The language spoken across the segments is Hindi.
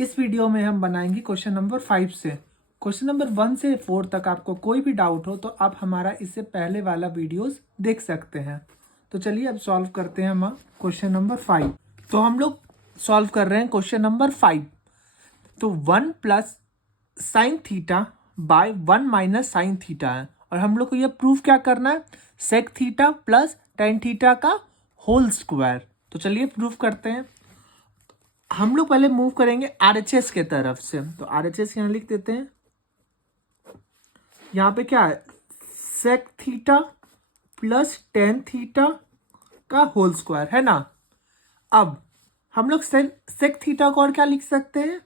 इस वीडियो में हम बनाएंगे क्वेश्चन नंबर 5 से। क्वेश्चन नंबर 1 से 4 तक आपको कोई भी डाउट हो तो आप हमारा इससे पहले वाला वीडियोस देख सकते हैं। तो चलिए अब सॉल्व करते हैं हम क्वेश्चन नंबर 5। तो हम लोग सॉल्व कर रहे हैं क्वेश्चन नंबर 5। तो 1 plus sine theta by 1 minus sine theta है और हम लोग को यह प्रूफ क्या करना है, sec theta plus tan theta का होल स्क्वायर। तो चलिए प्रूफ करते हैं। हम लोग पहले मूव करेंगे आरएचएस के तरफ से। तो आरएचएस यहां लिख देते हैं। यहां पे क्या है, sec theta plus tan theta का होल स्क्वायर है ना। अब हम लोग सेक थीटा को और क्या लिख सकते हैं,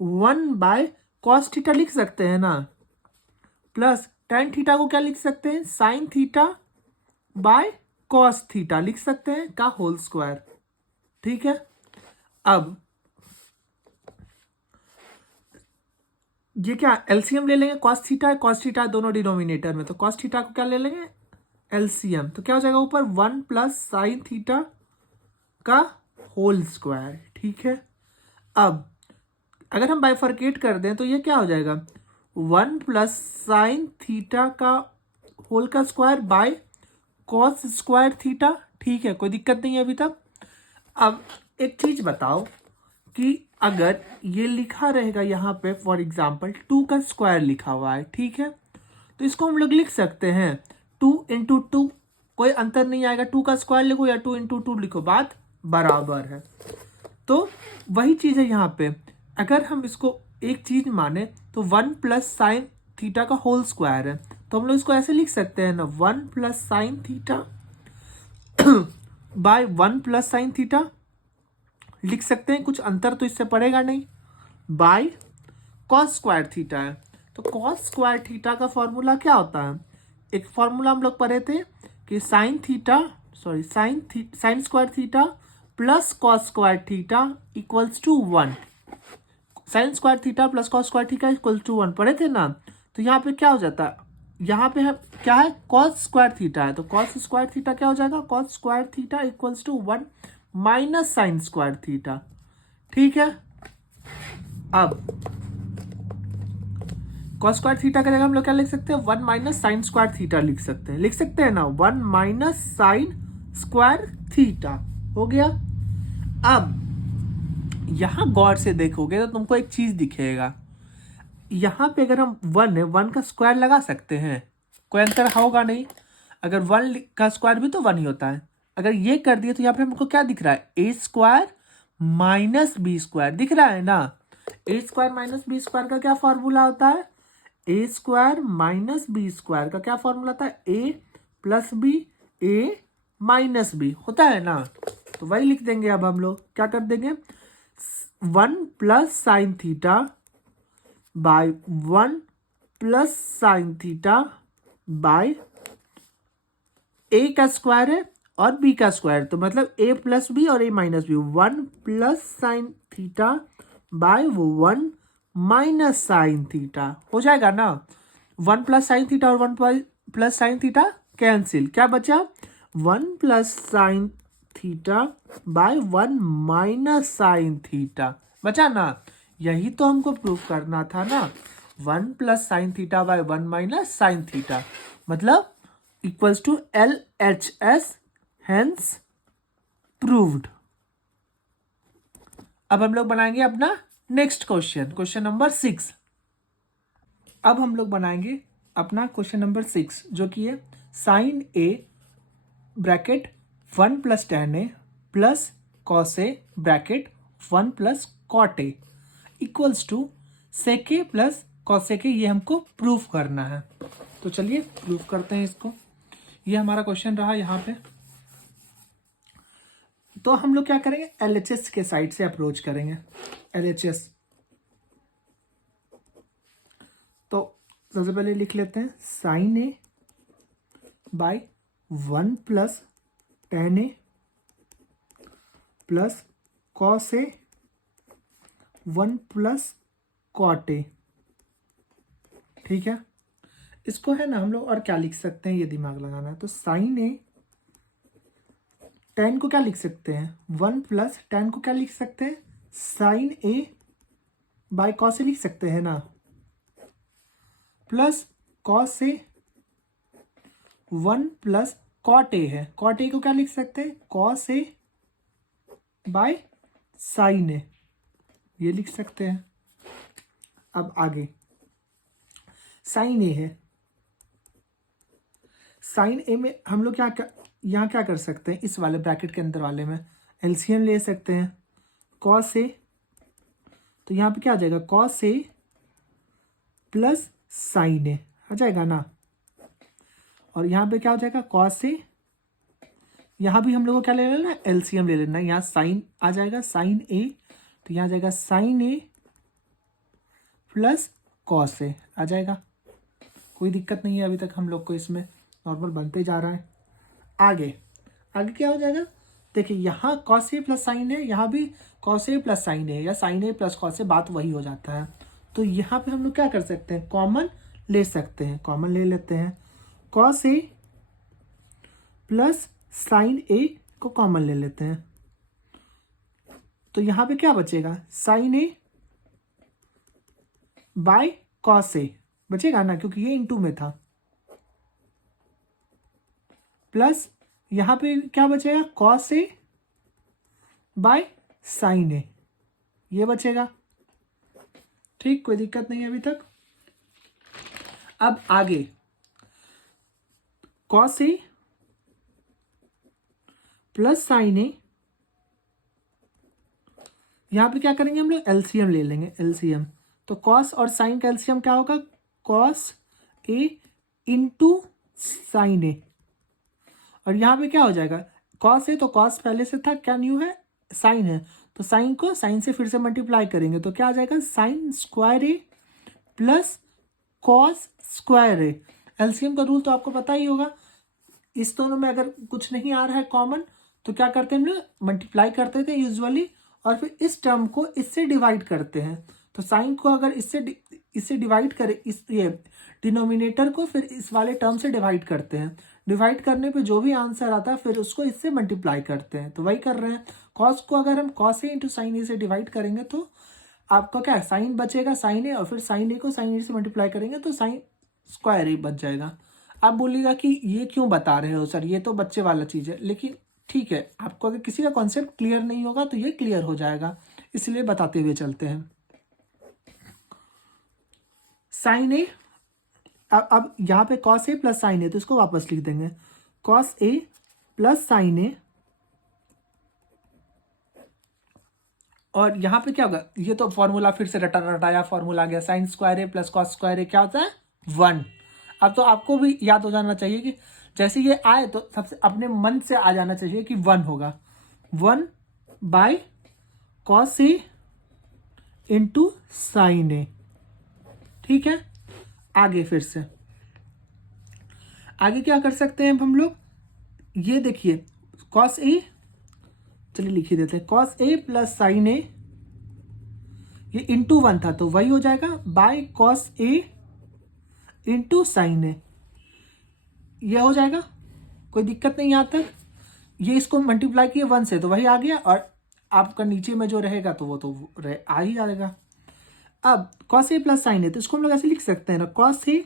1 बाय कॉस थीटा लिख सकते हैं ना, प्लस टेन थीटा को क्या लिख सकते हैं, sine theta by cos theta लिख सकते हैं का होल स्क्वायर। ठीक है। अब ये क्या एलसीएम ले लेंगे, कॉस थीटा है, कॉस थीटा दोनों डिनोमिनेटर में, तो कॉस थीटा को क्या ले लेंगे, एलसीएम। तो क्या हो जाएगा ऊपर 1 प्लस साइन थीटा का होल स्क्वायर। ठीक है। अब अगर हम बाइफर्केट कर दें तो ये क्या हो जाएगा, 1 प्लस साइन थीटा का होल का square by cos square theta. ठीक है, कोई दिक्कत नहीं है अभी तक। अब एक चीज बताओ कि अगर ये लिखा रहेगा यहाँ पे फॉर एग्जाम्पल 2 का स्क्वायर लिखा हुआ है, ठीक है, तो इसको हम लोग लिख सकते हैं 2 इंटू टू, कोई अंतर नहीं आएगा, 2 का स्क्वायर लिखो या 2 इंटू टू लिखो, बात बराबर है। तो वही चीज है यहाँ पे, अगर हम इसको एक चीज माने तो 1 प्लस साइन थीटा का होल स्क्वायर है, तो हम लोग इसको ऐसे लिख सकते हैं ना, 1 plus sine theta by 1 plus sine theta लिख सकते हैं, कुछ अंतर तो इससे पड़ेगा नहीं, बाय कॉस स्क्वायर थीटा है। तो कॉस स्क्वायर थीटा का फॉर्मूला क्या होता है, एक फॉर्मूला हम लोग पढ़े थे कि sine square theta plus cos square theta equals to 1। Sine square theta plus cos square theta equal to 1 पढ़े थे ना। तो यहाँ पे क्या हो जाता है, यहाँ पे है क्या है, कॉस स्क्वायर थीटा है, तो कॉस स्क्वायर थीटा क्या हो जाएगा, cos square theta equals to 1 minus sine square theta. ठीक है। अब कॉस स्क्वायर थीटा का जगह हम लोग क्या लिख सकते हैं, 1 माइनस साइन स्क्वायर थीटा लिख सकते हैं ना, 1 माइनस साइन स्क्वायर थीटा हो गया। अब यहां गौर से देखोगे तो तुमको एक चीज दिखेगा, यहां पे अगर हम 1 है, 1 का स्क्वायर लगा सकते हैं, कोई अंतर होगा नहीं। अगर 1 का स्क्वायर भी तो 1 ही होता है। अगर ये कर दिए तो यहाँ पे हमको क्या दिख रहा है, A square minus B square दिख रहा है ना। ए स्क्वायर माइनस बी स्क्वायर का क्या फॉर्मूला होता है, A square minus B square का क्या फॉर्मूला होता है, A plus B, A minus B होता है ना। तो वही लिख देंगे। अब हम लोग क्या कर देंगे, 1 plus sine theta by 1 plus sine theta by A का स्क्वायर है और बी का स्क्वायर, तो मतलब ए प्लस बी और A minus B, 1 plus sine theta by 1 minus sine theta हो जाएगा ना। 1 प्लस साइन थीटा और 1 प्लस साइन थीटा कैंसिल, क्या बचा, 1 plus sine theta by 1 minus sine theta बचा ना। यही तो हमको प्रूफ करना था ना, 1 plus sine theta by 1 minus sine theta मतलब equals to LHS, hence proved. अब हम लोग बनाएंगे अपना नेक्स्ट क्वेश्चन, क्वेश्चन नंबर 6। अब हम लोग बनाएंगे अपना क्वेश्चन नंबर 6 जो कि है sine A bracket 1 plus tan A plus cos A bracket 1 plus cot A equals to sec A plus cosec A, ये हमको प्रूफ करना है। तो चलिए प्रूफ करते हैं इसको। ये हमारा क्वेश्चन रहा यहाँ पे। तो हम लोग क्या करेंगे, एलएचएस के साइड से अप्रोच करेंगे, एलएचएस। तो सबसे पहले लिख लेते हैं sine A by 1 plus tan A plus cos A 1 plus cot A. ठीक है। इसको है ना हम लोग और क्या लिख सकते हैं, ये दिमाग लगाना है। तो साइन ए, टेन को क्या लिख सकते हैं, 1 प्लस टेन को क्या लिख सकते हैं, sine A by cos A लिख सकते हैं ना, plus cos A 1 plus cot A है, कॉट ए को क्या लिख सकते हैं, cos A by sine A, ये लिख सकते हैं। अब आगे साइन ए है, साइन ए में हम लोग यहाँ क्या कर सकते हैं, इस वाले ब्रैकेट के अंदर वाले में एलसीएम ले सकते हैं, कॉस ए, तो यहाँ पे क्या आ जाएगा, कॉस ए प्लस साइन ए आ जाएगा ना, और यहाँ पे क्या हो जाएगा, कॉस ए, यहाँ भी हम लोग को क्या ले लेना है, एलसीएम ले लेना है, यहाँ साइन आ जाएगा, साइन ए, तो यहाँ आ जाएगा साइन ए प्लस कॉस ए आ जाएगा। कोई दिक्कत नहीं है, अभी तक हम लोग को इसमें नॉर्मल बनते जा रहा है। आगे आगे क्या हो जाएगा, देखिए यहाँ कॉस ए प्लस साइन है, यहाँ भी कॉस ए प्लस साइन है, या साइन ए प्लस कॉस ए, बात वही हो जाता है। तो यहाँ पे हम लोग क्या कर सकते हैं, कॉमन ले सकते हैं, कॉमन ले लेते हैं, कॉस ए प्लस साइन ए को कॉमन ले लेते हैं, तो यहाँ पे क्या बचेगा, साइन ए बाय कॉस ए बचेगा ना, क्योंकि ये इनटू में था, प्लस यहाँ पे क्या बचेगा, cos A by sine A, ये बचेगा। ठीक, कोई दिक्कत नहीं है अभी तक। अब आगे कॉस ए प्लस साइन ए, यहां पे क्या करेंगे हम लोग, एलसीएम ले लेंगे, एलसीएम, तो कॉस और साइन का एलसीएम क्या होगा, cos A into sine A, और यहाँ पे क्या हो जाएगा, कॉस है तो कॉस पहले से था, क्या न्यू है, साइन है, तो साइन को साइन से फिर से मल्टीप्लाई करेंगे, तो क्या आ जाएगा, sine square A plus cos square A. LCM का रूल तो आपको पता ही होगा, इस दोनों में अगर कुछ नहीं आ रहा है कॉमन तो क्या करते हैं हम लोग, मल्टीप्लाई करते थे यूजुअली, और फिर इस टर्म को इससे डिवाइड करते हैं, तो साइन को अगर इससे डिवाइड करें, इस ये डिनोमिनेटर को फिर इस वाले टर्म से डिवाइड करते हैं, डिवाइड करने पे जो भी आंसर आता है फिर उसको इससे मल्टीप्लाई करते हैं, तो वही कर रहे हैं। कॉस को अगर हम कॉस ए इंटू साइन ए से डिवाइड करेंगे तो आपका क्या है, साइन बचेगा, साइन ए, और फिर साइन ए को साइन ए से मल्टीप्लाई करेंगे तो साइन स्क्वायर ए बच जाएगा। आप बोलिएगा कि ये क्यों बता रहे हो सर, ये तो बच्चे वाला चीज़ है, लेकिन ठीक है, आपको अगर किसी का कॉन्सेप्ट क्लियर नहीं होगा तो ये क्लियर हो जाएगा, इसलिए बताते हुए चलते हैं। साइन ए, अब यहाँ पे cos A plus sine A, तो इसको वापस लिख देंगे, cos A plus sine A, और यहाँ पे क्या होगा, ये तो फॉर्मूला फिर से रटाया फॉर्मूला आ गया, sign square A plus cos square ए क्या होता है, 1। अब तो आपको भी याद हो जाना चाहिए कि जैसे ये आए तो सबसे अपने मन से आ जाना चाहिए कि 1 होगा, 1 by cos A into sine A. ठीक है, आगे फिर से आगे क्या कर सकते हैं हम लोग, ये देखिए कॉस ए, चलिए लिख ही देते हैं, cos A plus sine A, ये इंटू 1 था तो वही हो जाएगा, by cos A into sine A, ये हो जाएगा, कोई दिक्कत नहीं यहाँ तक। ये इसको मल्टीप्लाई किए 1 से तो वही आ गया, और आपका नीचे में जो रहेगा तो वो तो आ ही जाएगा। अब cos A plus sine A, तो इसको हम लोग ऐसे लिख सकते हैं ना, cos A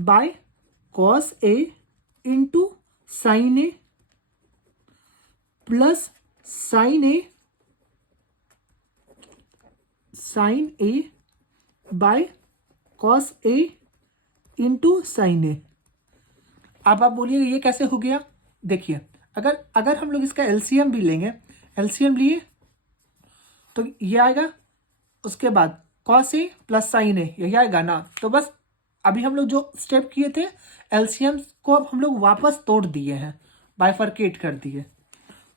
by cos A into sine A plus sine A by cos A into sine A. अब आप बोलिए ये कैसे हो गया, देखिए अगर हम लोग इसका एलसीएम भी लेंगे, एलसीएम लिए तो ये आएगा, उसके बाद कॉस ए प्लस साइन ए यही आएगा ना, तो बस अभी हम लोग जो स्टेप किए थे एलसीएम को अब हम लोग वापस तोड़ दिए हैं, बाइफरकेट कर दिए,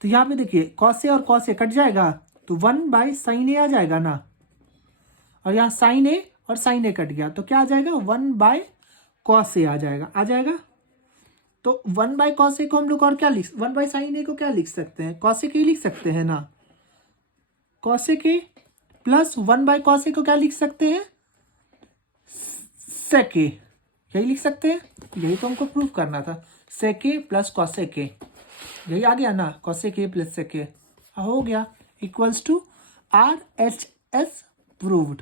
तो यहाँ पे देखिए कॉस ए और कॉस ए कट जाएगा तो 1 बाय साइन ए आ जाएगा ना, और यहाँ साइन ए और साइन ए कट गया तो क्या आ जाएगा, 1 बाय कॉस ए आ जाएगा। तो 1 बाय कॉस ए को हम लोग और क्या 1 बाय साइन ए को क्या लिख सकते हैं, कॉस ए के लिख सकते हैं ना, कॉस ए के प्लस 1 बाय कॉस ए को क्या लिख सकते हैं, सेक ए, यही लिख सकते हैं, यही तो हमको प्रूफ करना था, सेक ए प्लस कॉस ए के, यही आ गया ना, कॉस ए के प्लस सेक ए हो गया, इक्वल्स टू RHS प्रूव्ड,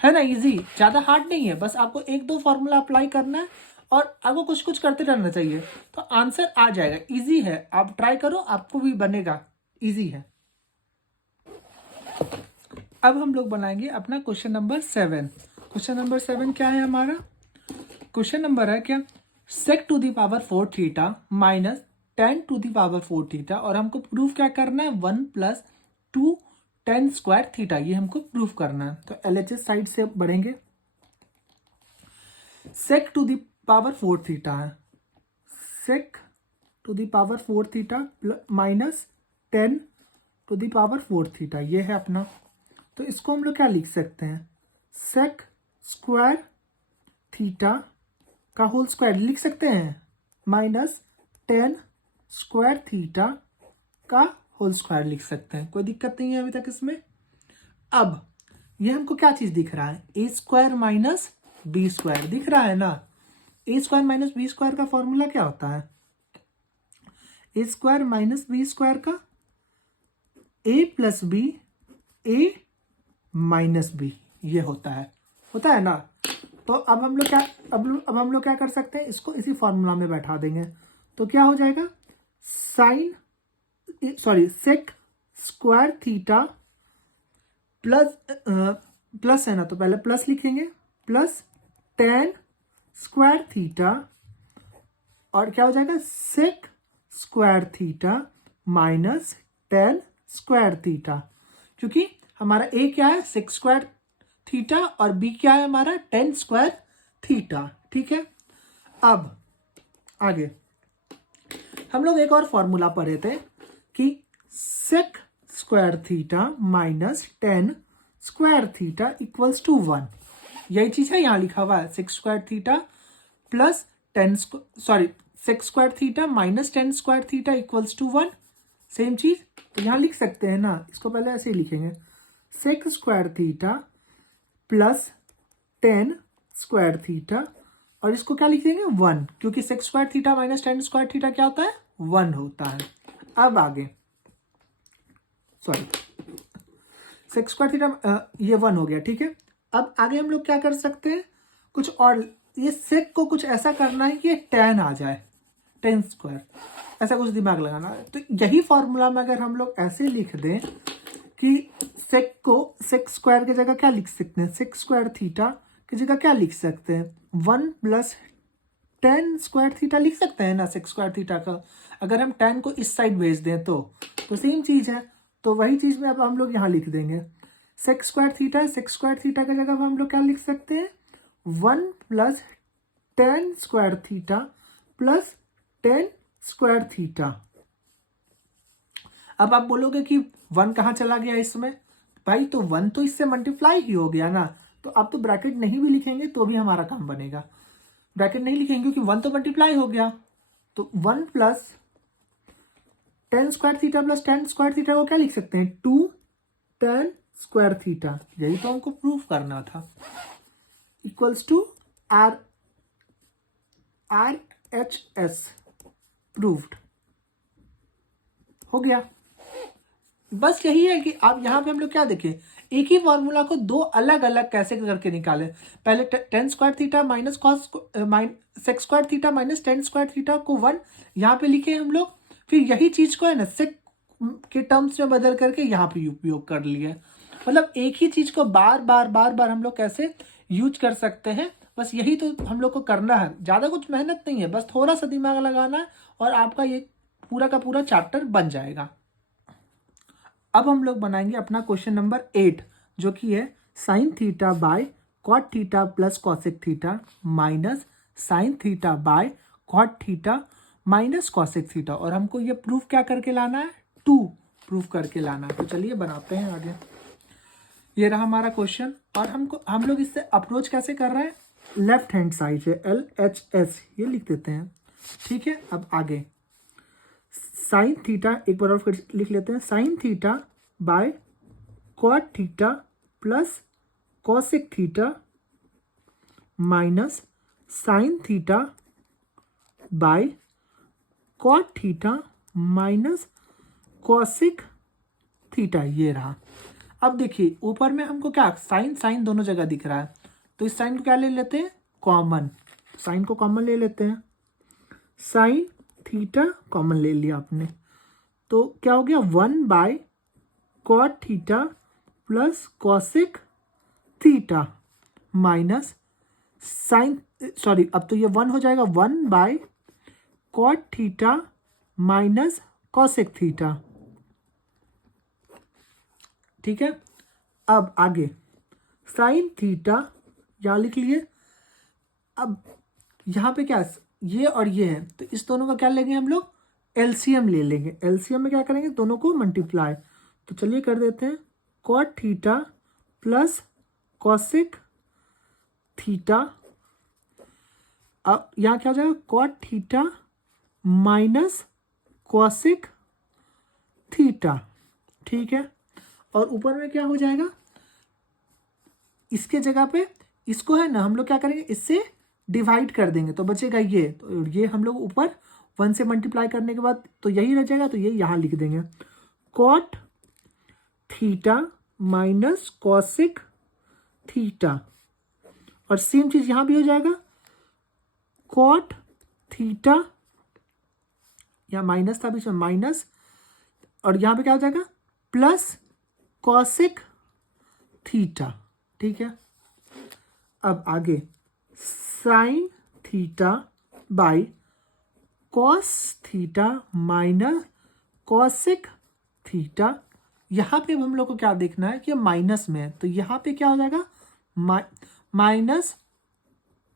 है ना, इजी, ज़्यादा हार्ड नहीं है, बस आपको एक दो फॉर्मूला अप्लाई करना है और आपको कुछ कुछ करते रहना चाहिए तो आंसर आ जाएगा। इजी है, आप ट्राई करो, आपको भी बनेगा, इजी है। अब हम लोग बनाएंगे अपना क्वेश्चन नंबर 7। क्वेश्चन नंबर 7 क्या है हमारा? क्वेश्चन नंबर है क्या, sec to the power 4 theta minus 10 to the power 4 theta, और हमको प्रूफ क्या करना है, 1 प्लस 2 10 स्क्वायर थीटा, ये हमको प्रूफ करना है। तो LHS साइड से बढ़ेंगे। Sec to the power 4 theta है, sec to the power 4 theta minus 10 to the power 4 theta, ये है अपना। तो इसको हम लोग क्या लिख सकते हैं, सेक स्क्वायर थीटा का होल स्क्वायर लिख सकते हैं, माइनस 10 स्क्वायर थीटा का होल स्क्वायर लिख सकते हैं, कोई दिक्कत नहीं है अभी तक इसमें। अब ये हमको क्या चीज दिख रहा है, A square minus B square दिख रहा है ना। ए स्क्वायर माइनस बी स्क्वायर का फॉर्मूला क्या होता है, A square minus B square का ए plus B, A minus B, ये होता है ना। तो अब हम लोग क्या, अब हम लोग क्या कर सकते हैं, इसको इसी फॉर्मूला में बैठा देंगे। तो क्या हो जाएगा, सेक स्क्वायर थीटा प्लस है ना, तो पहले प्लस लिखेंगे, प्लस 10 स्क्वायर थीटा, और क्या हो जाएगा, sec square theta minus 10 square theta, क्योंकि हमारा ए क्या है, 6 स्क्वायर थीटा, और बी क्या है हमारा, 10 स्क्वायर थीटा। ठीक है, अब आगे हम लोग एक और फॉर्मूला पढ़े थे कि sec square theta minus 10 square theta equals to 1, यही चीज है यहाँ लिखा हुआ है, 6 square theta plus 10 6 square theta minus 10 square theta equals to 1, same चीज। तो यहाँ लिख सकते हैं ना, इसको पहले ऐसे ही लिखेंगे, sec square theta plus 10 square theta, और इसको क्या लिखेंगे, 1, क्योंकि 6 square theta minus 10 square theta क्या होता है, 1 होता है। अब आगे, 6 स्क्वायर थीटा ये 1 हो गया, ठीक है। अब आगे हम लोग क्या कर सकते हैं, कुछ और, ये सेक को कुछ ऐसा करना है कि 10 आ जाए, 10 स्क्वायर, ऐसा कुछ दिमाग लगाना है। तो यही फॉर्मूला में अगर हम लोग ऐसे लिख दें कि सेक को 6 स्क्वायर की जगह क्या लिख सकते हैं, 6 स्क्वायर थीटा की जगह क्या लिख सकते हैं, 1 प्लस 10 स्क्वायर थीटा लिख सकते हैं ना। 6 स्क्वायर थीटा का अगर हम 10 को इस साइड भेज दें तो सेम चीज है, तो वही चीज में अब हम लोग यहाँ लिख देंगे, 6 स्क्वायर थीटा, 6 स्क्वायर थीटा की जगह हम लोग क्या लिख सकते हैं, 1 plus 10 square theta plus 10 square theta. अब आप बोलोगे कि 1 कहाँ चला गया इसमें, भाई तो 1 तो इससे मल्टीप्लाई ही हो गया ना, तो अब तो ब्रैकेट नहीं भी लिखेंगे तो भी हमारा काम बनेगा, ब्रैकेट नहीं लिखेंगे क्योंकि 1 तो मल्टीप्लाई हो गया। तो 1 plus 10 square theta plus 10 square theta को क्या लिख सकते हैं, 2 10 स्क्वायर थीटा, यही तो हमको प्रूफ करना था, इक्वल्स टू RHS, प्रूव्ड हो गया। बस यही है कि आप यहाँ पे हम लोग क्या देखें, एक ही फॉर्मूला को दो अलग अलग कैसे करके निकाले, पहले 10 square theta minus cos 6 square theta minus 10 square theta को 1 यहाँ पे लिखे हम लोग, फिर यही चीज को है ना सेक के टर्म्स में बदल करके यहाँ पे उपयोग कर लिए। मतलब एक ही चीज को बार बार हम लोग कैसे यूज कर सकते हैं, बस यही तो हम लोग को करना है, ज्यादा कुछ मेहनत नहीं है, बस थोड़ा सा दिमाग लगाना है और आपका ये पूरा का पूरा चैप्टर बन जाएगा। अब हम लोग बनाएंगे अपना क्वेश्चन नंबर 8, जो कि है sine theta by cot theta plus cosec theta minus sine theta by cot theta minus cosec theta, और हमको ये प्रूफ क्या करके लाना है, 2 प्रूफ करके लाना है। तो चलिए बनाते हैं आगे। ये रहा हमारा क्वेश्चन, और हम लोग इससे अप्रोच कैसे कर रहे हैं, लेफ्ट हैंड साइड से LHS ये लिख देते हैं, ठीक है। अब आगे साइन थीटा एक बार और फिर लिख लेते हैं, sine theta by cot theta plus cosec theta minus sine theta by cot theta minus cosec theta, ये रहा। अब देखिए ऊपर में हमको क्या साइन साइन दोनों जगह दिख रहा है, तो इस साइन को क्या ले लेते हैं, कॉमन। साइन को कॉमन ले लेते हैं, साइन थीटा कॉमन ले लिया आपने, तो क्या हो गया 1 cot theta plus cosec theta minus sine, sorry अब तो ये 1 हो जाएगा 1 cot theta minus cosec theta. ठीक है, अब आगे साइन थीटा यहाँ लिख लिए। अब यहाँ पे क्या ये और ये है, तो इस दोनों का क्या लेंगे हम लोग, एलसीएम ले लेंगे। एलसीएम में क्या करेंगे, दोनों को मल्टीप्लाई। तो चलिए कर देते हैं, cot theta plus cosec theta. अब यहाँ क्या हो जाएगा, cot theta minus cosec theta. ठीक है, और ऊपर में क्या हो जाएगा, इसके जगह पे इसको है ना हम लोग क्या करेंगे, इससे डिवाइड कर देंगे तो बचेगा ये, तो ये हम लोग ऊपर 1 से मल्टीप्लाई करने के बाद तो यही रह जाएगा, तो ये यहाँ लिख देंगे cot theta minus cosec theta. और सेम चीज यहाँ भी हो जाएगा, कॉट थीटा, यहाँ माइनस था बीच में माइनस, और यहाँ पे क्या हो जाएगा प्लस कॉसेक थीटा। ठीक है, अब आगे sine theta by cos theta minus cosec theta. यहाँ पे अब हम लोग को क्या देखना है कि माइनस में है, तो यहाँ पे क्या हो जाएगा माइनस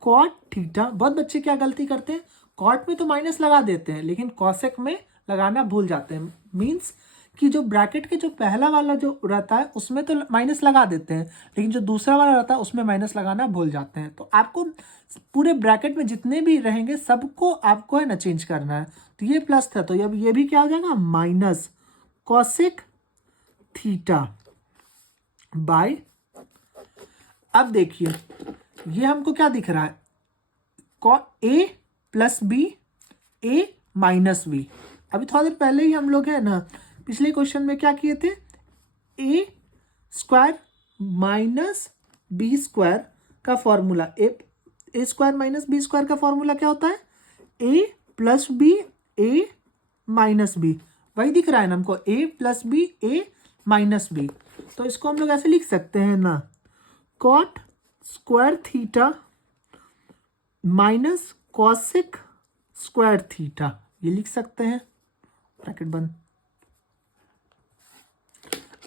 कॉट थीटा। बहुत बच्चे क्या गलती करते हैं, कॉट में तो माइनस लगा देते हैं लेकिन कॉसेक में लगाना भूल जाते हैं। मीन्स कि जो ब्रैकेट के जो पहला वाला जो रहता है उसमें तो माइनस लगा देते हैं, लेकिन जो दूसरा वाला रहता है उसमें माइनस लगाना भूल जाते हैं। तो आपको पूरे ब्रैकेट में जितने भी रहेंगे सबको आपको है ना चेंज करना है। तो ये प्लस था, तो अब ये भी क्या हो जाएगा माइनस कॉसेक थीटा बाय, अब देखिए ये हमको क्या दिख रहा है, A plus B A minus B. अभी थोड़ा देर पहले ही हम लोग है ना पिछले क्वेश्चन में क्या किए थे, A square minus B square का formula, A square minus B square का फॉर्मूला क्या होता है, A plus B A minus B. वही दिख रहा है ना हमको, A plus B A minus B. तो इसको हम लोग ऐसे लिख सकते हैं ना, cot square theta minus cosec square theta, ये लिख सकते हैं, ब्रैकेट बंद।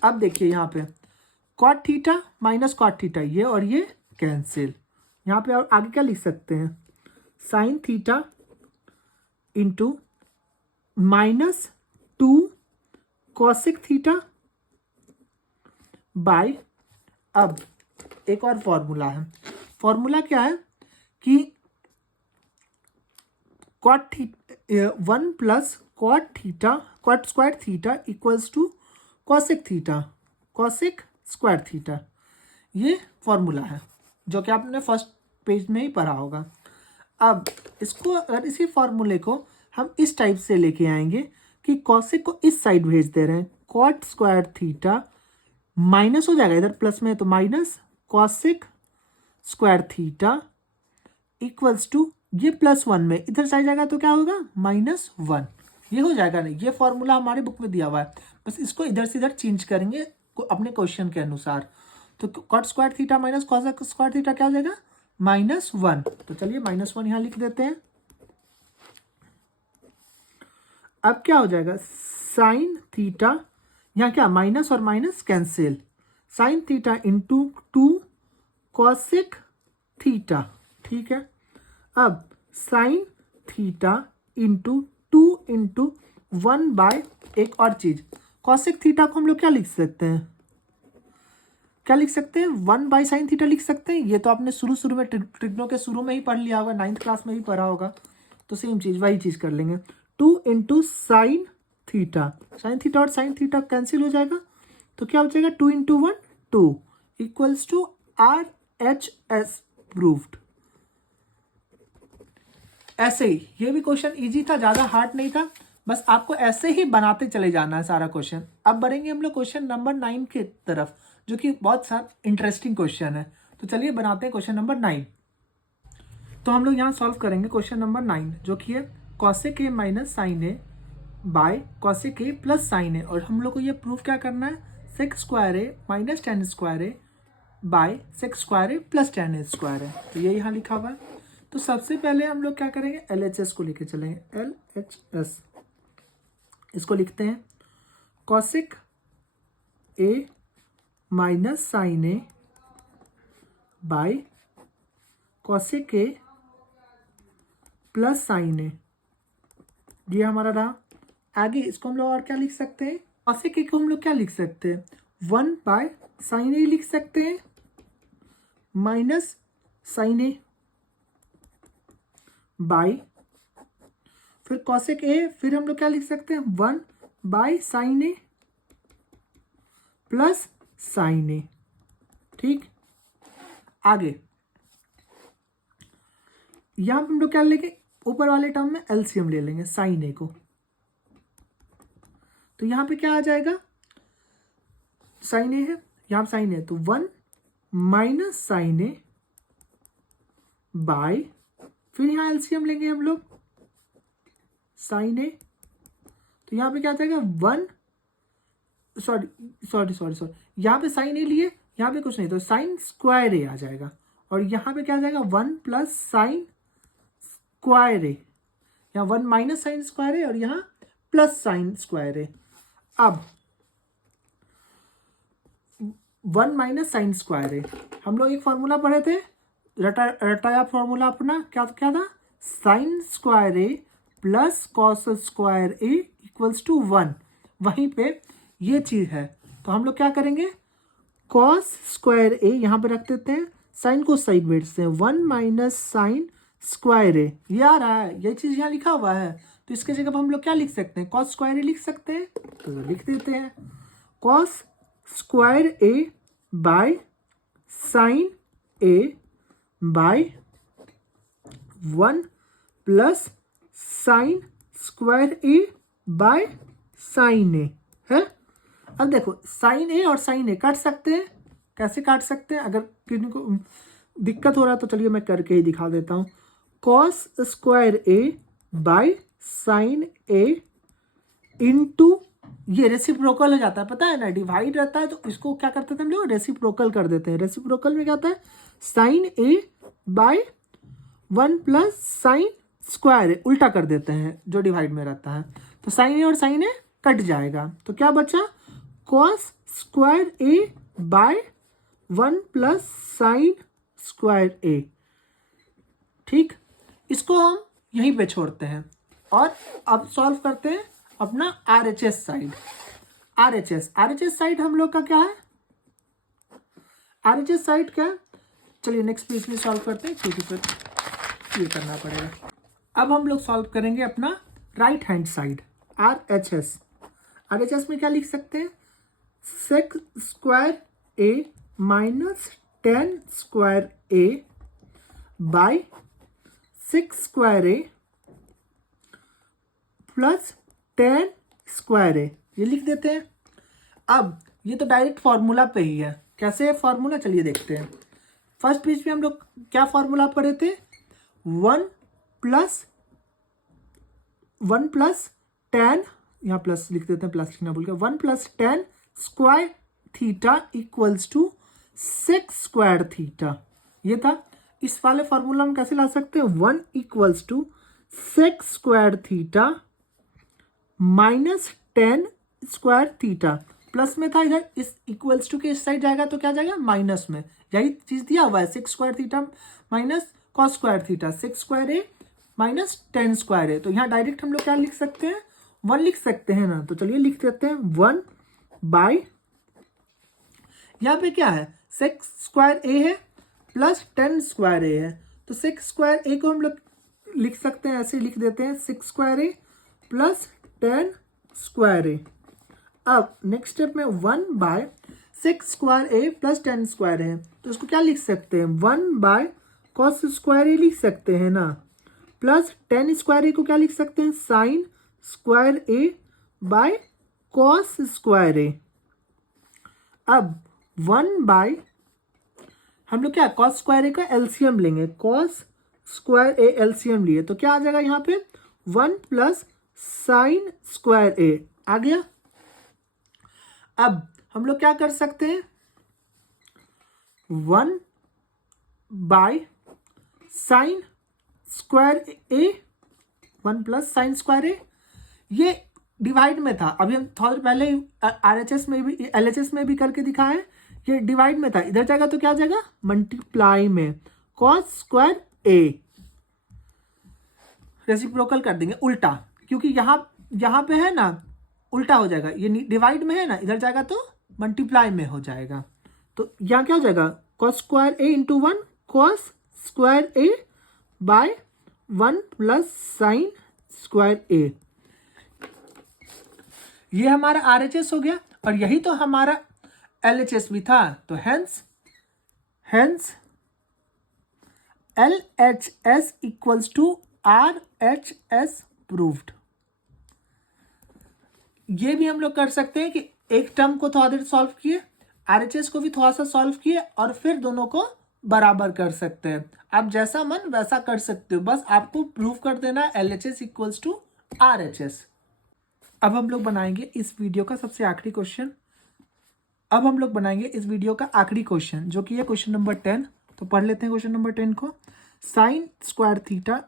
अब देखिए यहाँ पे cot theta minus cot theta, ये और ये कैंसिल। यहाँ पे और आगे क्या लिख सकते हैं, sine theta into minus 2 cosec theta by, अब एक और फॉर्मूला है, फॉर्मूला क्या है कि cot theta 1 plus cot theta cot square theta equals to cosec theta cosec square theta. ये फॉर्मूला है जो कि आपने फर्स्ट पेज में ही पढ़ा होगा। अब इसको अगर इसी फॉर्मूले को हम इस टाइप से लेके आएंगे कि कॉसेक को इस साइड भेज दे रहे हैं, कॉट स्क्वायर थीटा माइनस हो जाएगा, इधर प्लस में है तो minus cosec square theta equals to ये +1 में इधर से जाएगा तो क्या होगा -1, ये हो जाएगा। नहीं, ये फॉर्मूला हमारे बुक में दिया हुआ है, बस इसको इधर से इधर चेंज करेंगे अपने क्वेश्चन के अनुसार। तो cot square theta minus cosec square theta क्या हो जाएगा -1। तो चलिए -1 यहाँ लिख देते हैं। अब क्या हो जाएगा साइन थीटा, यहाँ क्या माइनस और minus cancel, sine theta into 2 cosec theta. ठीक है, अब sine theta into 2 into 1 by एक और चीज, कॉसेक थीटा को हम लोग क्या लिख सकते हैं, क्या लिख सकते हैं 1 बाय साइन थीटा लिख सकते हैं। ये तो आपने शुरू में ट्रिग्नो के शुरू में ही पढ़ लिया होगा, 9th क्लास में भी पढ़ा होगा। तो सेम चीज वही चीज कर लेंगे, 2 into sine theta, sine theta और साइन थीटा कैंसिल हो जाएगा, तो क्या हो जाएगा 2 into 1 2 equals to RHS proved. ऐसे ही ये भी क्वेश्चन इजी था, ज़्यादा हार्ड नहीं था। बस आपको ऐसे ही बनाते चले जाना है सारा क्वेश्चन। अब बढ़ेंगे हम लोग क्वेश्चन नंबर 9 की तरफ, जो कि बहुत सारा इंटरेस्टिंग क्वेश्चन है। तो चलिए बनाते हैं क्वेश्चन नंबर 9। तो हम लोग यहाँ सॉल्व करेंगे क्वेश्चन नंबर 9, जो कि है cosec A minus sine A by cosec A plus sine A. और हम लोग को ये प्रूफ क्या करना है, sec square A minus tan square A by sec square A plus tan square है। तो ये यहाँ लिखा हुआ है। तो सबसे पहले हम लोग क्या करेंगे, LHS को लेके चलेंगे। LHS इसको लिखते हैं cosec A minus sine A by cosec A plus sine A. ये हमारा रहा। आगे इसको हम लोग और क्या लिख सकते हैं, कॉसेक ए को हम लोग क्या लिख सकते हैं, 1 बाय साइन ए लिख सकते हैं माइनस साइन ए बाय, फिर कॉसेक ए, फिर हम लोग क्या लिख सकते हैं 1 by sine A plus sine A. ठीक, आगे यहां हम लोग क्या लेंगे, ऊपर वाले टर्म में एलसीएम ले लेंगे साइन ए को। तो यहां पे क्या आ जाएगा, साइन ए है, यहां साइन ए, तो 1 माइनस साइन ए बाय, फिर यहां एलसीएम लेंगे हम लोग साइन ए। तो यहां पे क्या आ जाएगा 1, सॉरी यहां पे साइन ए लिए, यहां पे कुछ नहीं, तो साइन स्क्वायर ए आ जाएगा। और यहां पे क्या आ जाएगा 1 प्लस साइन स्क्वायर ए, यहाँ 1 माइनस साइन स्क्वायर ए और यहाँ प्लस साइन स्क्वायर ए। अब 1 माइनस साइन स्क्वायर ए, हम लोग एक फॉर्मूला पढ़े थे, रटाया फॉर्मूला अपना, क्या था, sine square A plus cos square A equals to 1। वहीं पे ये चीज है, तो हम लोग क्या करेंगे, कॉस स्क्वायर ए यहाँ पे रख देते हैं, साइन को साइड में से 1 माइनस साइन स्क्वायर ए, ये आ रहा है, ये चीज यहाँ लिखा हुआ है। तो इसके जगह पर हम लोग क्या लिख सकते हैं, कॉस स्क्वायर ए लिख सकते हैं। तो लिख देते हैं cos square A by sine A by 1 plus sine square A by sine A है। अब देखो साइन ए और साइन ए काट सकते हैं, कैसे काट सकते हैं, अगर किसी को दिक्कत हो रहा है तो चलिए मैं करके ही दिखा देता हूँ। Cos square A by sine A into, ये रेसिप्रोकल हो जाता है, पता है ना, डिवाइड रहता है तो इसको क्या करते थे हम लोग, रेसिप्रोकल कर देते हैं। रेसिप्रोकल में क्या होता है, sine A by 1 plus sine square ए, उल्टा कर देते हैं जो डिवाइड में रहता है। तो साइन ए और साइन ए कट जाएगा, तो क्या बचा, cos square A by 1 plus sine square ए। ठीक, इसको हम यहीं पे छोड़ते हैं और अब सॉल्व करते हैं अपना RHS साइड। RHS साइड हम लोग का क्या है, RHS साइड क्या है, चलिए नेक्स्ट पेज में सॉल्व करते हैं, क्योंकि फिर ये करना पड़ेगा। अब हम लोग सॉल्व करेंगे अपना राइट हैंड साइड RHS में क्या लिख सकते हैं, सेक square A minus 10 square A bye 6 square A plus 10 square A, ये लिख देते हैं। अब ये तो डायरेक्ट फॉर्मूला पे ही है, कैसे है फॉर्मूला, चलिए देखते हैं। फर्स्ट पेज में हम लोग क्या फॉर्मूला पढ़े थे, 1 प्लस 10, यहाँ प्लस लिख देते हैं, प्लस लिखना भूल गया, 1 plus 10 square theta equals to 6 square theta, ये था। इस वाले फॉर्मूला में कैसे ला सकते हैं, 1 equals to 6 square theta minus 10 square theta, plus में था, इधर इस इक्वल्स टू के इस साइड जाएगा तो क्या जाएगा, माइनस में। यही चीज दिया हुआ है, 6 square theta minus cos square theta, 6 square A minus 10 square A. तो यहाँ डायरेक्ट हम लोग क्या लिख सकते हैं, 1 लिख सकते हैं ना, तो चलिए लिख देते हैं 1 बाय, यहाँ पे क्या है, 6 स्क्वायर ए है प्लस 10 स्क्वायर ए है, तो 6 स्क्वायर ए को हम लोग लिख सकते हैं, ऐसे लिख देते हैं 6 square A plus 10 square A. अब नेक्स्ट स्टेप में 1 bye 6 square A plus 10 square है, तो इसको क्या लिख सकते हैं, 1 बाय कॉस स्क्वायर ए लिख सकते हैं ना, प्लस 10 स्क्वायर ए को क्या लिख सकते हैं, sine square A by cos square A. अब 1 हम लोग क्या कॉस स्क्वायर ए का एलसीएम लेंगे, कॉस स्क्वायर ए एलसीएम लिए तो क्या आ जाएगा यहाँ पे 1 प्लस साइन स्क्वायर ए आ गया। अब हम लोग क्या कर सकते हैं 1 by sine square A, 1 plus sine square A, ये डिवाइड में था। अभी हम थोड़ा पहले आरएचएस में भी एलएचएस में भी करके दिखाए, ये डिवाइड में था, इधर जाएगा तो क्या आ जाएगा मल्टीप्लाई में कॉस स्क्वायर ए। रेसिप्रोकल कर देंगे उल्टा, क्योंकि यहाँ पे है ना उल्टा हो जाएगा, ये डिवाइड में है ना, इधर जाएगा तो मल्टीप्लाई में हो जाएगा। तो यहाँ क्या हो जाएगा cos square A into 1 cos square A by 1 plus sine square A. ये हमारा आरएचएस हो गया और यही तो हमारा एलएचएस भी था। तो hence LHS equals to RHS proved. ये भी हम लोग कर सकते हैं कि एक टर्म को थोड़ा देर सॉल्व किए, आरएचएस को भी थोड़ा सा सॉल्व किए और फिर दोनों को बराबर कर सकते हैं। आप जैसा मन वैसा कर सकते हो, बस आपको प्रूव कर देना LHS इक्वल्स टू RHS। अब हम लोग बनाएंगे इस वीडियो का सबसे आखिरी क्वेश्चन। अब हम लोग बनाएंगे इस वीडियो का आखिरी क्वेश्चन जो कि है क्वेश्चन नंबर 10। तो पढ़ लेते हैं क्वेश्चन नंबर 10 को। Sine square theta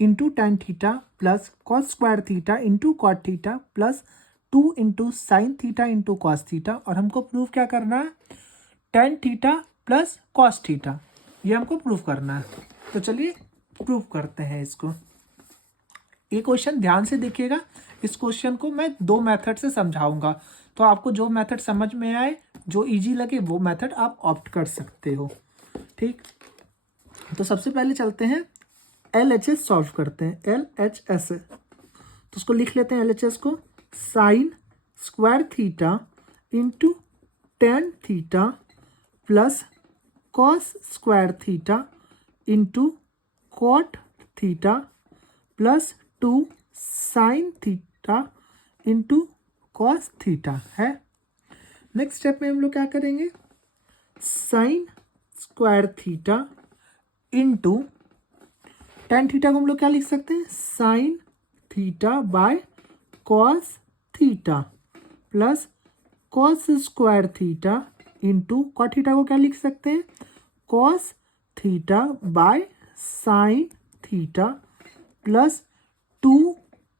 into tan theta plus cos square theta into cot theta plus 2 into sine theta into cos theta. और हमको प्रूफ क्या करना है tan theta plus cos theta, ये हमको प्रूफ करना है। तो चलिए प्रूफ करते हैं इसको। ये क्वेश्चन ध्यान से देखिएगा, इस क्वेश्चन को मैं 2 मेथड से समझाऊंगा, तो आपको जो मेथड समझ में आए, जो इजी लगे वो मेथड आप ऑप्ट कर सकते हो। ठीक, तो सबसे पहले चलते हैं LHS सॉल्व करते हैं। LHS तो उसको लिख लेते हैं LHS को, sine square theta into tan theta plus cos square theta into cot theta plus 2 sine theta into cos theta है। नेक्स्ट स्टेप में हम लोग क्या करेंगे sine square theta into tan theta को हम लोग क्या लिख सकते हैं sine theta by cos theta plus cos square theta into cot theta को क्या लिख सकते हैं cos theta by sine theta plus 2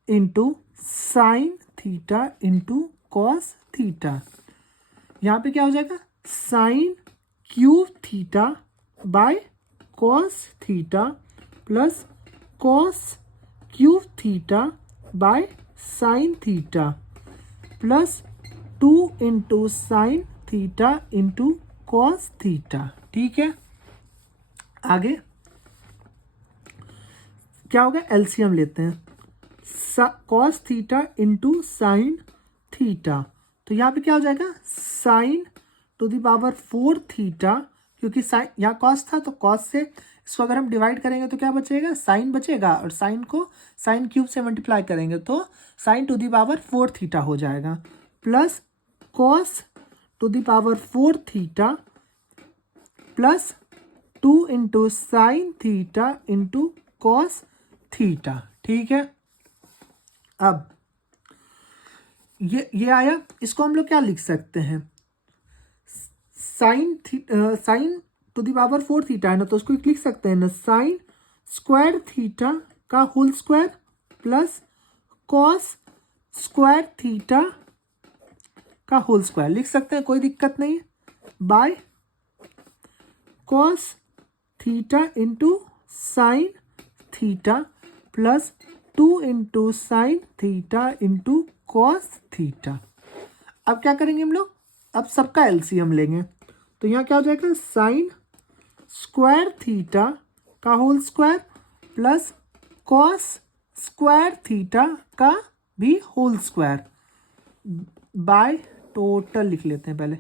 into sine theta into cos theta. यहाँ पे क्या हो जाएगा sine cube theta by cos theta plus cos cube theta by sine theta plus 2 into sine theta into cos theta. ठीक है, आगे क्या होगा एलसीएम लेते हैं cos theta into sine theta. तो यहाँ पे क्या हो जाएगा sign to the power 4 theta, क्योंकि साइन यहाँ कॉस था तो कॉस से इसको अगर हम डिवाइड करेंगे तो क्या बचेगा साइन बचेगा, और साइन को साइन क्यूब से मल्टीप्लाई करेंगे तो sign to the power 4 theta हो जाएगा plus cos two the power 4 theta plus 2 into sine theta into cos theta. ठीक है, अब ये आया, इसको हम लोग क्या लिख सकते हैं sine to the power 4 theta है ना, तो उसको लिख सकते हैं ना साइन स्क्वायर थीटा का whole square plus cos square theta का होल स्क्वायर लिख सकते हैं, कोई दिक्कत नहीं, by cos theta into sine theta plus 2 into sine theta into cos theta. अब क्या करेंगे हम लोग, अब सबका एलसीएम लेंगे, तो यहाँ क्या हो जाएगा साइन स्क्वायर थीटा का whole square plus cos square theta का भी होल स्क्वायर बाय टोटल लिख लेते हैं पहले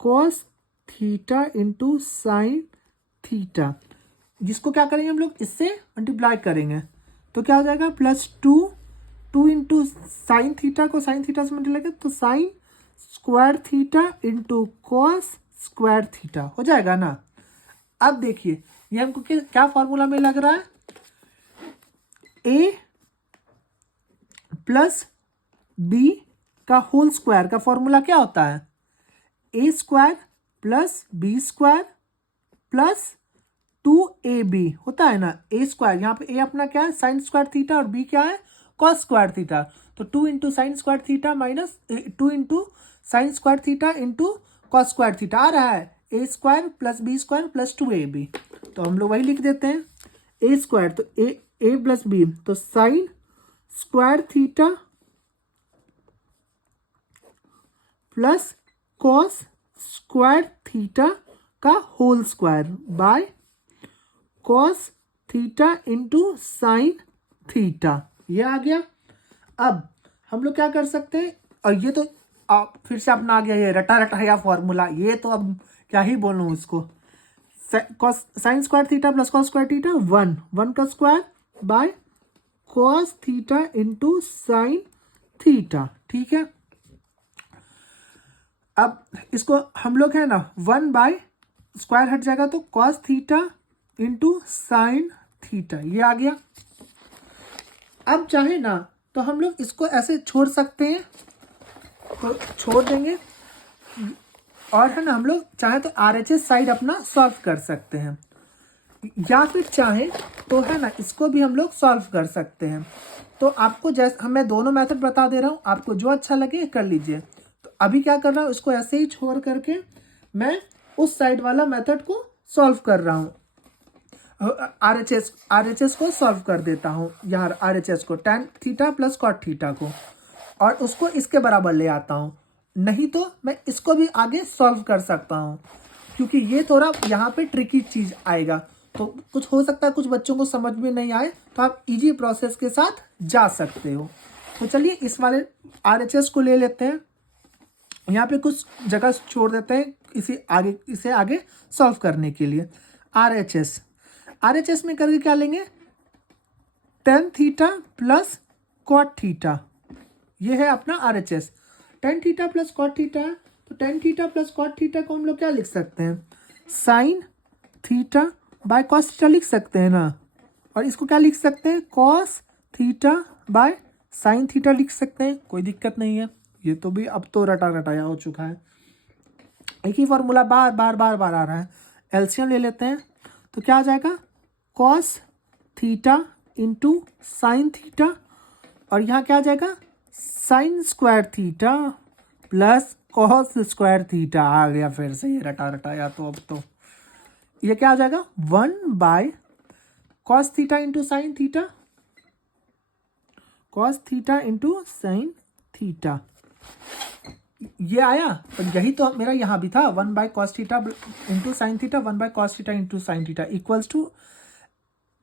cos theta into sine theta, जिसको क्या करेंगे हम लोग इससे मल्टीप्लाई करेंगे तो क्या हो जाएगा प्लस 2 2 इंटू साइन थीटा को साइन थीटा से मल्टीप्लाई तो sine square theta into cos square theta हो जाएगा ना। अब देखिए ये हमको क्या फॉर्मूला में लग रहा है, ए प्लस बी का होल स्क्वायर का फॉर्मूला क्या होता है, A square plus B square plus 2ab होता है ना। ए स्क्वायर यहाँ पे ए अपना क्या है साइन स्क्वायर थीटा और बी क्या है कॉस स्क्वायर थीटा, तो 2 into sine square theta minus 2 into sine square theta into cos square theta आ रहा है A square plus B square plus 2ab। तो हम लोग वही लिख देते हैं, ए स्क्वायर तो ए प्लस बी तो sine square theta plus cos square theta का whole square by cos theta into sine theta, ये आ गया। अब हम लोग क्या कर सकते हैं, और ये तो आप फिर से अपना आ गया ये रटा रटाया फॉर्मूला, ये तो अब क्या ही बोलूँ इसको, cos sine square theta plus cos square theta 1 का square by cos theta into sine theta, ठीक है। अब इसको हम लोग है ना 1 बाय स्क्वायर हट जाएगा तो cos theta into sine theta, ये आ गया। अब चाहे ना तो हम लोग इसको ऐसे छोड़ सकते हैं, तो छोड़ देंगे, और है ना हम लोग चाहे तो RHS साइड अपना सॉल्व कर सकते हैं, या फिर चाहे तो है ना इसको भी हम लोग सॉल्व कर सकते हैं। तो आपको जैसे मैं दोनों मेथड बता दे रहा हूँ, आपको जो अच्छा लगे कर लीजिए। तो अभी क्या कर रहा हूँ, इसको ऐसे ही छोड़ करके मैं उस साइड वाला मेथड को सॉल्व कर रहा हूँ, RHS को सॉल्व कर देता हूँ यार, RHS को tan theta plus cot theta को, और उसको इसके बराबर ले आता हूँ। नहीं तो मैं इसको भी आगे सॉल्व कर सकता हूँ, क्योंकि ये थोड़ा यहाँ पे ट्रिकी चीज़ आएगा, तो कुछ हो सकता है कुछ बच्चों को समझ में नहीं आए, तो आप इजी प्रोसेस के साथ जा सकते हो। तो चलिए इस वाले RHS को ले लेते हैं, यहाँ पे कुछ जगह छोड़ देते हैं इसे आगे सॉल्व करने के लिए। RHS में करके क्या लेंगे, tan theta plus cot theta, ये है अपना RHS। tan theta plus cot theta है, तो tan theta plus cot theta को हम लोग क्या लिख सकते हैं, sine theta by cos theta लिख सकते हैं ना, और इसको क्या लिख सकते हैं, cos theta by sine theta लिख सकते हैं, कोई दिक्कत नहीं है। ये तो भी अब तो रटाया हो चुका है, एक ही फॉर्मूला बार बार आ रहा है। एलसीएम ले लेते हैं, तो क्या आ जाएगा, cos theta into sine theta, और यहाँ क्या आ जाएगा, sine square theta plus cos square theta, आ गया फिर से ये रटाया। तो अब तो ये क्या आ जाएगा, 1 by cos theta into sine theta, cos theta into sine theta, ये आया। और यही तो मेरा यहाँ भी था, 1 by cos theta into sine theta, 1 by cos theta into sine theta equals to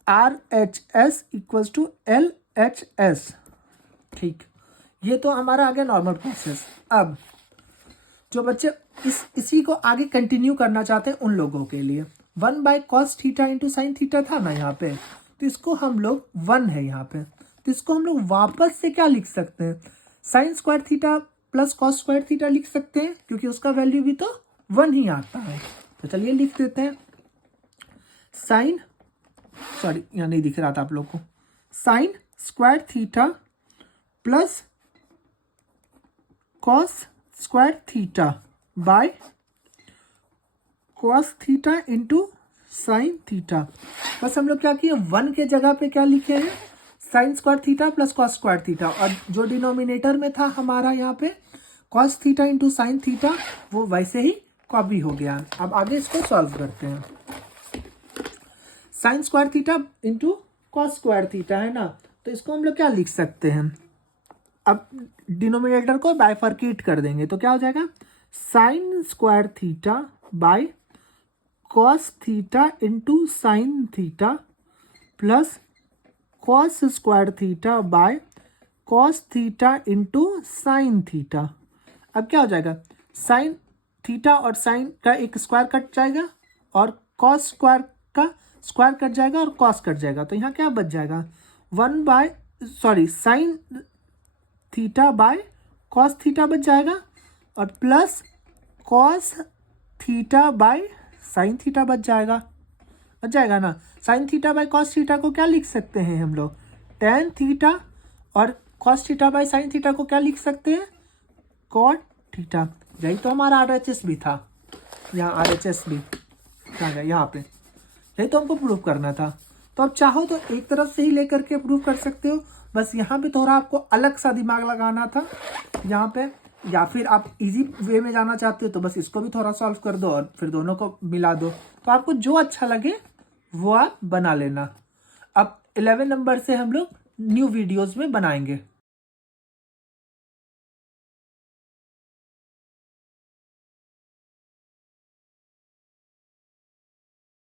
RHS equals to LHS, ठीक। ये तो हमारा आ गया नॉर्मल प्रोसेस। अब जो बच्चे इसी को आगे कंटिन्यू करना चाहते हैं उन लोगों के लिए 1 by cos theta into sine theta था ना यहाँ पे, तो इसको हम लोग 1 है यहाँ पे, तो इसको हम लोग वापस से क्या लिख सकते हैं, sine square theta plus cos square theta लिख सकते हैं, क्योंकि उसका वैल्यू भी तो 1 ही आता है। तो चलिए लिख देते हैं, साइन, सॉरी यहाँ नहीं दिख रहा था आप लोग को, sine square theta plus cos square theta by cos theta into sine theta. बस हम लोग क्या किए, 1 के जगह पे क्या लिखे हैं, sine square theta plus cos square theta, और जो डिनोमिनेटर में था हमारा यहाँ पे cos theta into sine theta, वो वैसे ही कॉपी हो गया। अब आगे इसको सॉल्व करते हैं, sine square theta into cos square theta है ना, तो इसको हम लोग क्या लिख सकते हैं, अब डिनोमिनेटर को बाइफर्केट कर देंगे, तो क्या हो जाएगा, sine square theta by cos theta into sine theta plus cos square theta by cos theta into sine theta. अब क्या हो जाएगा, साइन थीटा और साइन का एक स्क्वायर कट जाएगा, और कॉस स्क्वायर का स्क्वायर कट जाएगा, और कॉस कट जाएगा, तो यहाँ क्या बच जाएगा, sign theta by cos theta बच जाएगा और plus cos theta by sine theta बच जाएगा ना। Sign theta by cos theta को क्या लिख सकते हैं हम लोग, टेन थीटा, और cos theta by sine theta को क्या लिख सकते हैं, कॉट थीटा। यही तो हमारा RHS भी था, यहाँ RHS भी आ गया यहाँ पे, यही तो हमको प्रूव करना था। तो अब चाहो तो एक तरफ से ही लेकर के प्रूव कर सकते हो, बस यहाँ पे थोड़ा आपको अलग सा दिमाग लगाना था यहाँ पे, या फिर आप इजी वे में जाना चाहते हो तो बस इसको भी थोड़ा सॉल्व कर दो और फिर दोनों को मिला दो। तो आपको जो अच्छा लगे वो आप बना लेना। अब 11 नंबर से हम लोग न्यू वीडियोस में बनाएंगे।